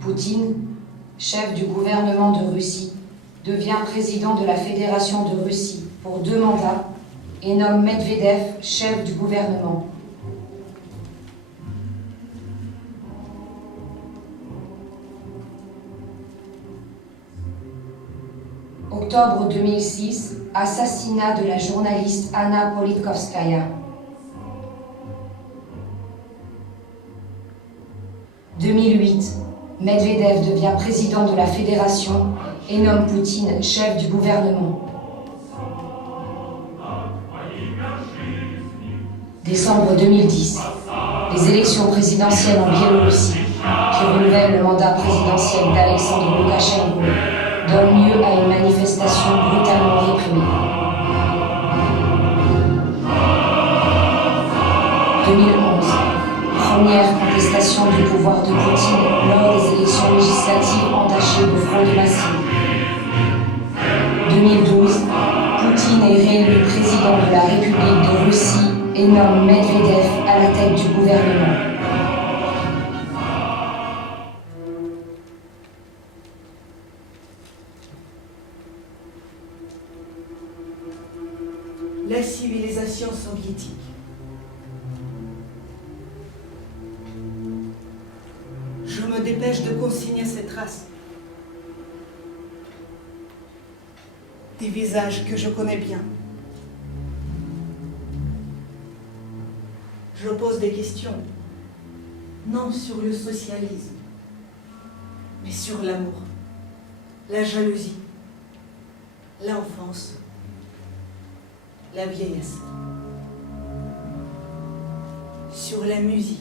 Poutine, chef du gouvernement de Russie, devient président de la Fédération de Russie pour 2 mandats et nomme Medvedev chef du gouvernement. Octobre 2006, assassinat de la journaliste Anna Politkovskaya. 2008, Medvedev devient président de la Fédération et nomme Poutine chef du gouvernement. Décembre 2010, les élections présidentielles en Biélorussie, qui renouvellent le mandat présidentiel d'Alexandre Loukachenko, donnent lieu à une manifestation brutalement réprimée. 2011, première contestation du pouvoir de Poutine lors des élections législatives entachées de fraude massive. 2012, Poutine est réélu président de la République de Russie et nomme Medvedev à la tête du gouvernement. La civilisation soviétique. Je me dépêche de consigner ces traces. Des visages que je connais bien. Je pose des questions, non sur le socialisme, mais sur l'amour, la jalousie, l'enfance, la vieillesse, sur la musique,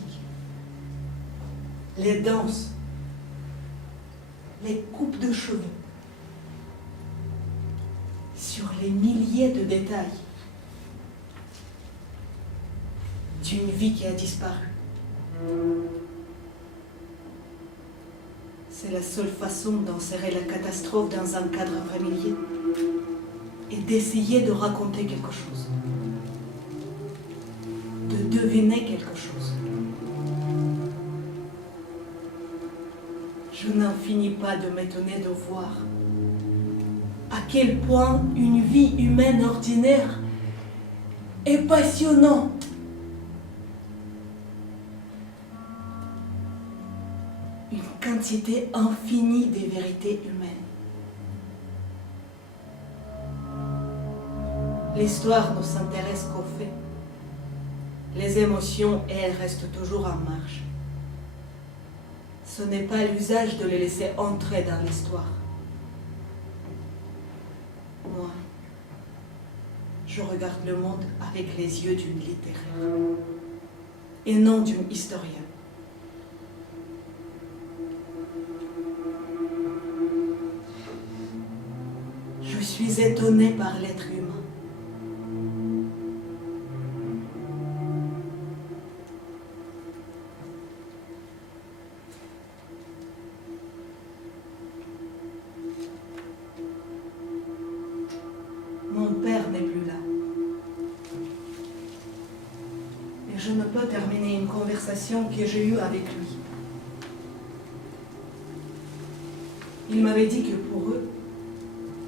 les danses, les coupes de cheveux, sur les milliers de détails d'une vie qui a disparu. C'est la seule façon d'enserrer la catastrophe dans un cadre familier et d'essayer de raconter quelque chose, de deviner quelque chose. Je n'en finis pas de m'étonner de voir à quel point une vie humaine ordinaire est passionnante. Une quantité infinie des vérités humaines. L'histoire ne s'intéresse qu'aux faits. Les émotions, elles, restent toujours en marche. Ce n'est pas l'usage de les laisser entrer dans l'histoire. Moi, je regarde le monde avec les yeux d'une littéraire et non d'une historienne. Je suis étonnée par l'être humain. Mon père n'est plus là. Et je ne peux terminer une conversation que j'ai eue avec lui. Il m'avait dit que pour eux,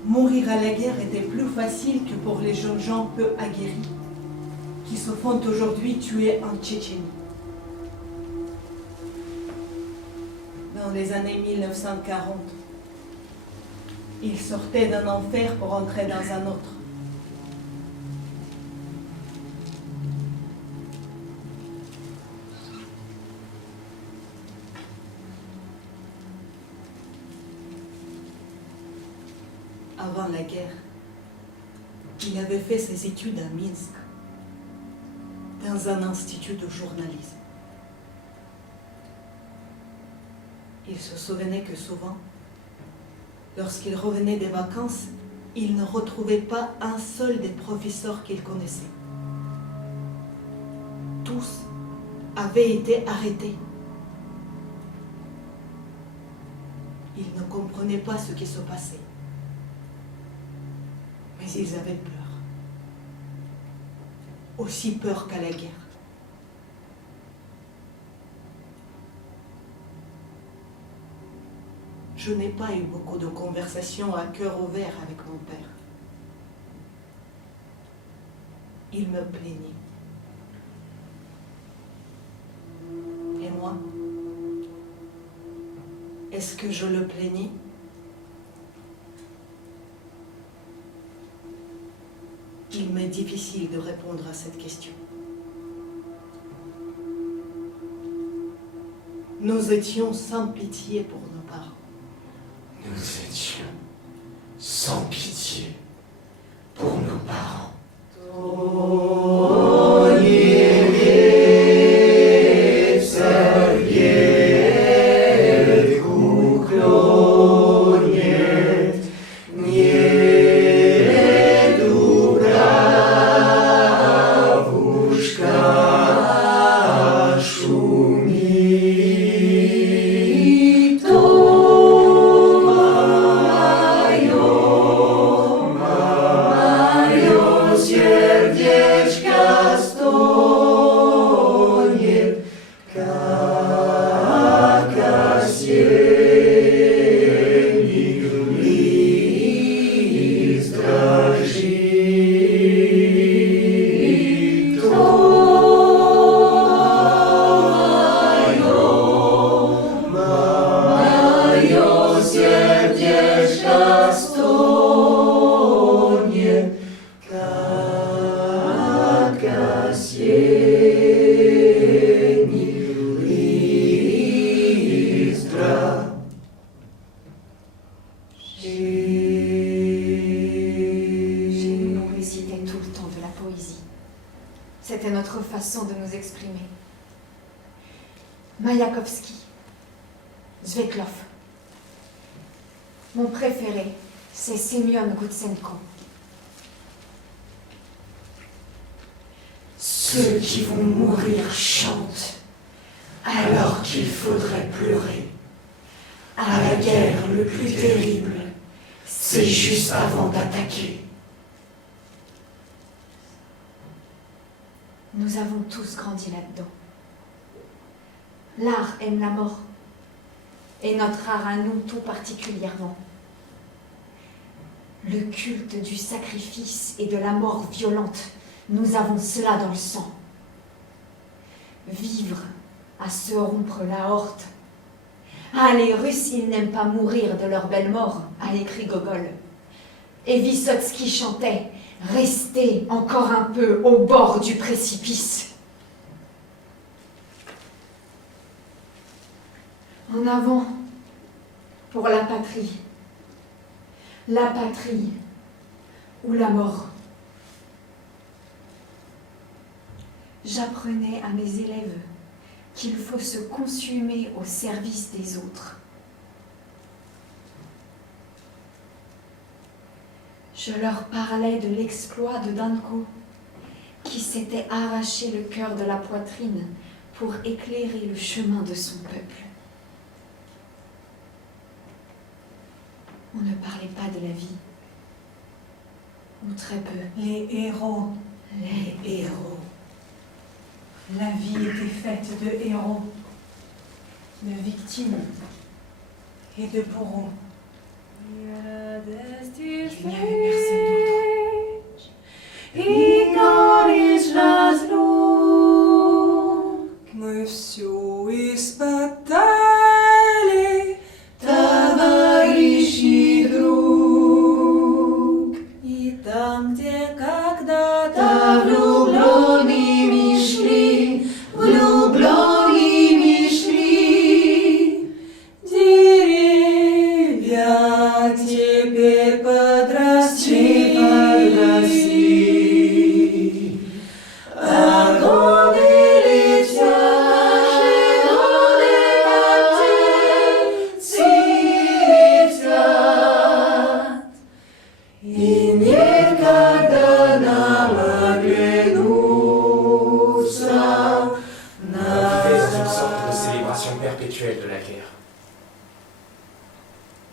mourir à la guerre était plus facile que pour les jeunes gens peu aguerris qui se font aujourd'hui tuer en Tchétchénie. Dans les années 1940, ils sortaient d'un enfer pour entrer dans un autre. Avant la guerre, il avait fait ses études à Minsk, dans un institut de journalisme. Il se souvenait que souvent, lorsqu'il revenait des vacances, il ne retrouvait pas un seul des professeurs qu'il connaissait. Tous avaient été arrêtés. Il ne comprenait pas ce qui se passait. Mais ils avaient peur. Aussi peur qu'à la guerre. Je n'ai pas eu beaucoup de conversations à cœur ouvert avec mon père. Il me plaignait. Et moi, est-ce que je le plaignais? Il m'est difficile de répondre à cette question. Nous étions sans pitié pour nos parents. Nous étions sans pitié pour nos parents. C'était notre façon de nous exprimer. Mayakovsky, Svetlov. Mon préféré, c'est Semyon Goutsenko. Ceux qui vont mourir chantent, alors qu'il faudrait pleurer. À la guerre, le plus terrible, c'est juste avant d'attaquer. Nous avons tous grandi là-dedans. L'art aime la mort, et notre art à nous tout particulièrement. Le culte du sacrifice et de la mort violente, nous avons cela dans le sang. Vivre à se rompre la horte. Ah, les Russes, ils n'aiment pas mourir de leur belle mort, a écrit Gogol. Et Vysotsky chantait « Restez encore un peu au bord du précipice ». En avant pour la patrie ou la mort. J'apprenais à mes élèves qu'il faut se consumer au service des autres. Je leur parlais de l'exploit de Danko, qui s'était arraché le cœur de la poitrine pour éclairer le chemin de son peuple. On ne parlait pas de la vie, ou très peu. Les héros. Les héros. La vie était faite de héros, de victimes et de bourreaux. Il n'y avait personne d'autre. Мы все испытали, Товарищ и друг, и там, где когда-то влюбленными шли, влюбленными шли. деревья теперь подросли, А годы летят, птицы летят, и никогда нам оглянуться On vivait dans une sorte de célébration perpétuelle de la guerre.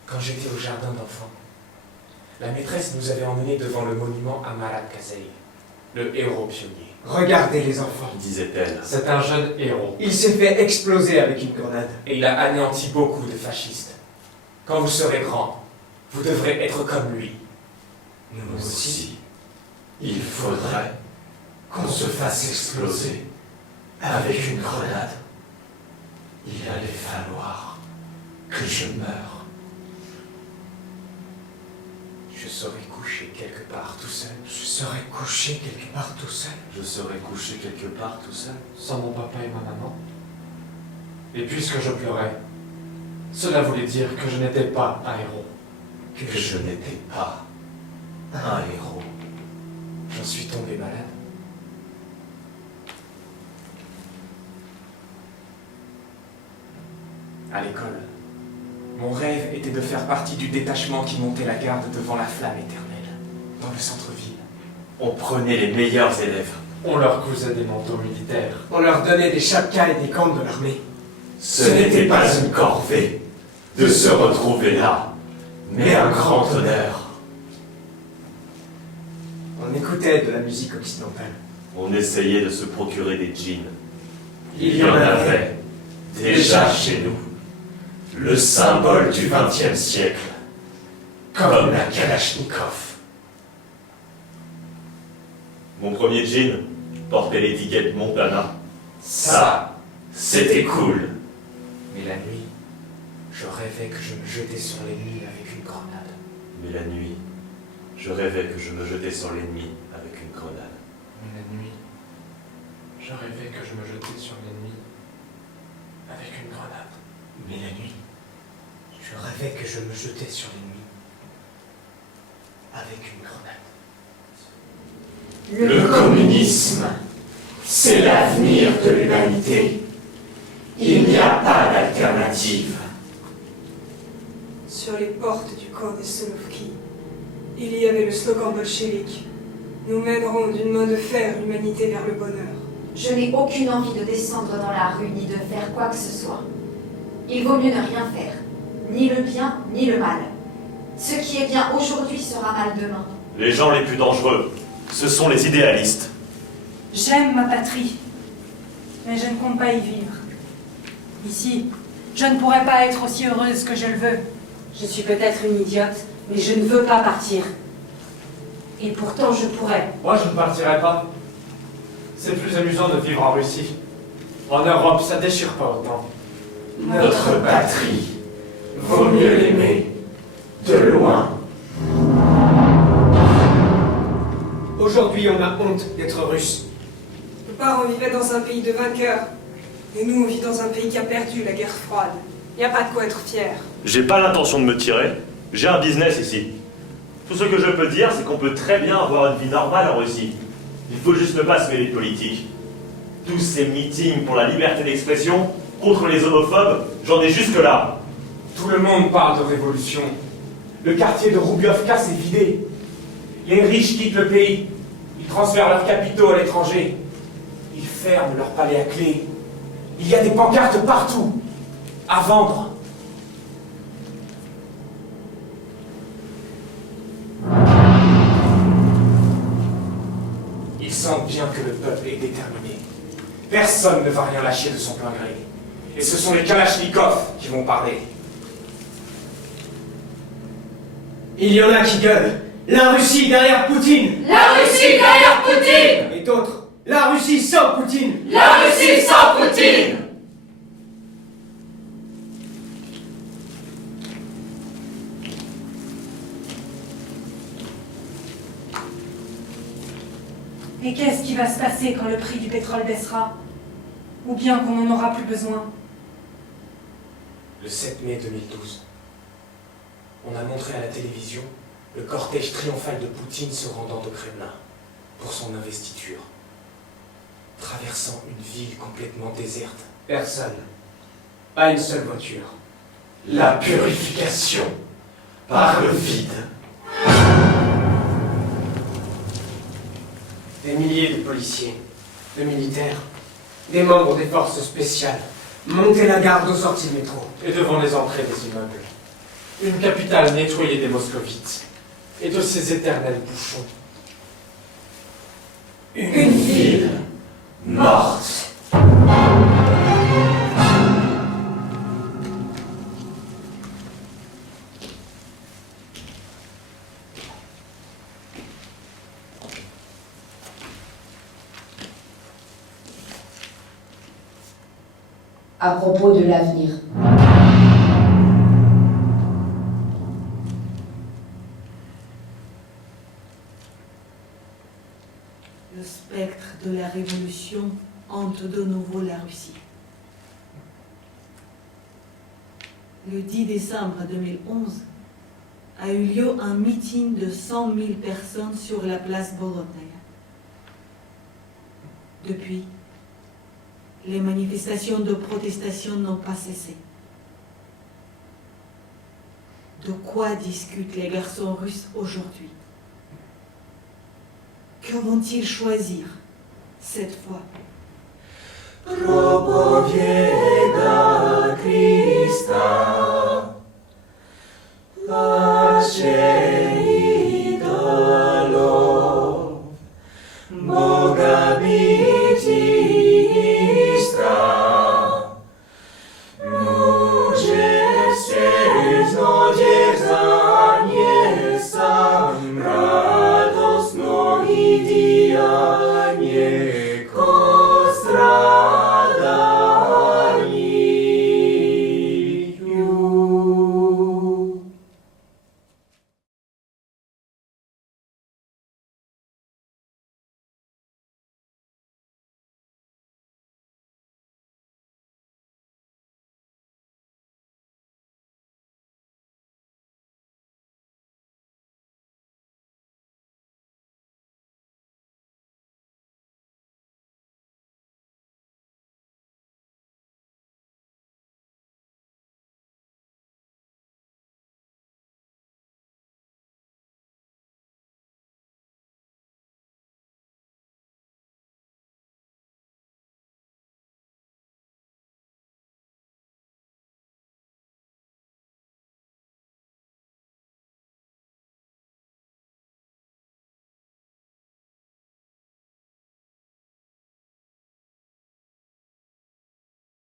Quand j'étais au jardin d'enfants, la maîtresse nous avait emmenés devant le monument à Marat Kazay, le héros pionnier. Regardez les enfants, disait-elle. C'est un jeune héros, il s'est fait exploser avec une grenade. et il a anéanti beaucoup de fascistes. Quand vous serez grand, vous devrez être comme lui. Nous aussi, il faudrait qu'on se fasse exploser avec une grenade. Il allait falloir que je meure. Je serai couché quelque part tout seul. Je serais couché quelque part tout seul. Je serais couché quelque part tout seul. Sans mon papa et ma maman. Et puisque je pleurais, cela voulait dire que je n'étais pas un héros. Que je n'étais pas un héros. J'en suis tombé malade. À l'école, mon rêve était de faire partie du détachement qui montait la garde devant la flamme éternelle, dans le centre-ville. On prenait les meilleurs élèves. On leur cousait des manteaux militaires. On leur donnait des chapkas et des cornes de l'armée. Ce n'était pas une corvée de se retrouver là, mais un grand honneur. On écoutait de la musique occidentale. On essayait de se procurer des jeans. Il y en avait déjà chez nous. Le symbole du XXe siècle, comme la Kalachnikov. Mon premier jean portait l'étiquette Montana. Ça, c'était cool. Mais la nuit, je rêvais que je me jetais sur l'ennemi avec une grenade. Mais la nuit, je rêvais que je me jetais sur l'ennemi avec une grenade. Mais la nuit, je rêvais que je me jetais sur l'ennemi avec une grenade. Mais la nuit, je rêvais que je me jetais sur l'ennemi avec une grenade. Le communisme, c'est l'avenir de l'humanité. Il n'y a pas d'alternative. Sur les portes du camp des Solovki, il y avait le slogan bolchevique. Nous mènerons d'une main de fer l'humanité vers le bonheur. Je n'ai aucune envie de descendre dans la rue ni de faire quoi que ce soit. Il vaut mieux ne rien faire. Ni le bien, ni le mal. Ce qui est bien aujourd'hui sera mal demain. Les gens les plus dangereux, ce sont les idéalistes. J'aime ma patrie, mais je ne compte pas y vivre. Ici, je ne pourrais pas être aussi heureuse que je le veux. Je suis peut-être une idiote, mais je ne veux pas partir. Et pourtant, je pourrais. Moi, je ne partirai pas. C'est plus amusant de vivre en Russie. En Europe, ça déchire pas autant. Notre patrie, vaut mieux l'aimer de loin. Aujourd'hui, on a honte d'être russe. Nos parents vivaient dans un pays de vainqueurs. Et nous, on vit dans un pays qui a perdu la guerre froide. Il n'y a pas de quoi être fier. J'ai pas l'intention de me tirer. J'ai un business ici. Tout ce que je peux dire, c'est qu'on peut très bien avoir une vie normale en Russie. Il faut juste ne pas se mêler de politique. Tous ces meetings pour la liberté d'expression, contre les homophobes, j'en ai jusque là. Tout le monde parle de révolution. Le quartier de Roubiovka s'est vidé. Les riches quittent le pays. Ils transfèrent leurs capitaux à l'étranger. Ils ferment leurs palais à clé. Il y a des pancartes partout, à vendre. Ils sentent bien que le peuple est déterminé. Personne ne va rien lâcher de son plein gré. Et ce sont les Kalachnikov qui vont parler. Il y en a qui gueulent. La Russie derrière Poutine. La Russie derrière Poutine. Et d'autres. La Russie sans Poutine. La Russie sans Poutine. Et qu'est-ce qui va se passer quand le prix du pétrole baissera? Ou bien qu'on n'en aura plus besoin? Le 7 mai 2012, on a montré à la télévision le cortège triomphal de Poutine se rendant au Kremlin pour son investiture, traversant une ville complètement déserte. Personne. Pas une seule voiture. La purification par le vide. Des milliers de policiers, de militaires, des membres des forces spéciales montaient la garde aux sorties de métro. Et devant les entrées des immeubles, une capitale nettoyée des moscovites et de ces éternels bouchons. Une ville morte. à propos de l'avenir. Le spectre de la révolution hante de nouveau la Russie. Le 10 décembre 2011 a eu lieu un meeting de 100 000 personnes sur la place Bolotnaya. Depuis, les manifestations de protestation n'ont pas cessé. De quoi discutent les garçons russes aujourd'hui? Que vont-ils choisir cette fois? Propowiedz